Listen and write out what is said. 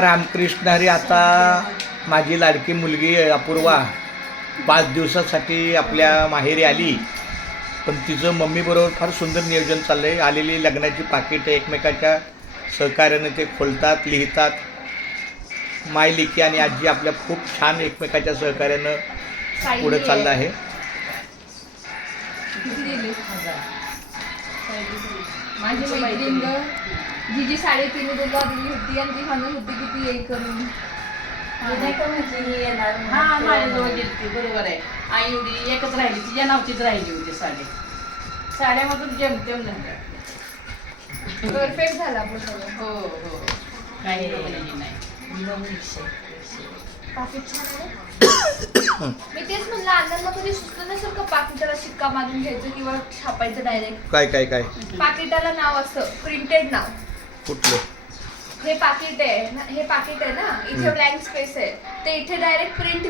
रामकृष्ण हरी. आता माझी लाडकी मुलगी अपूर्वा 5 दिवसासाठी आपल्या माहेरी आली, पण तिचं मम्मीबरोबर फार सुंदर नियोजन चाललं आहे. आलेली लग्नाची पाकिटं एकमेकाच्या सहकार्याने ते खोलतात, लिहितात. माय लेकी आणि आजी आपल्या खूप छान एकमेकाच्या सहकार्यानं पुढे चाललं आहे. माझी मैत्रीण जी जी 3.5 दिली होती आणि ती म्हणत होती की ती एक करून हा माझ्याजवळ गेली. बरोबर आहे. आई एवढी एकच राहिली, तिच्या नावचीच राहिली होती साड्यामधून जेमतेम झाल्या. परफेक्ट झाला आपण सगळं. हो हो काही नाही. पाकिट छान आहे. मी तेच म्हणलं अण्णांना कधी सुचलं नसेल का पाकिटाला शिक्का मारून घ्यायचं किंवा छापायचं डायरेक्ट. काय काय काय पाकिटाला नाव असतं, प्रिंटेड नाव. कुठलं? हे पाकिट आहे ना, इथे ब्लँक स्पेस आहे, ते इथे डायरेक्ट प्रिंट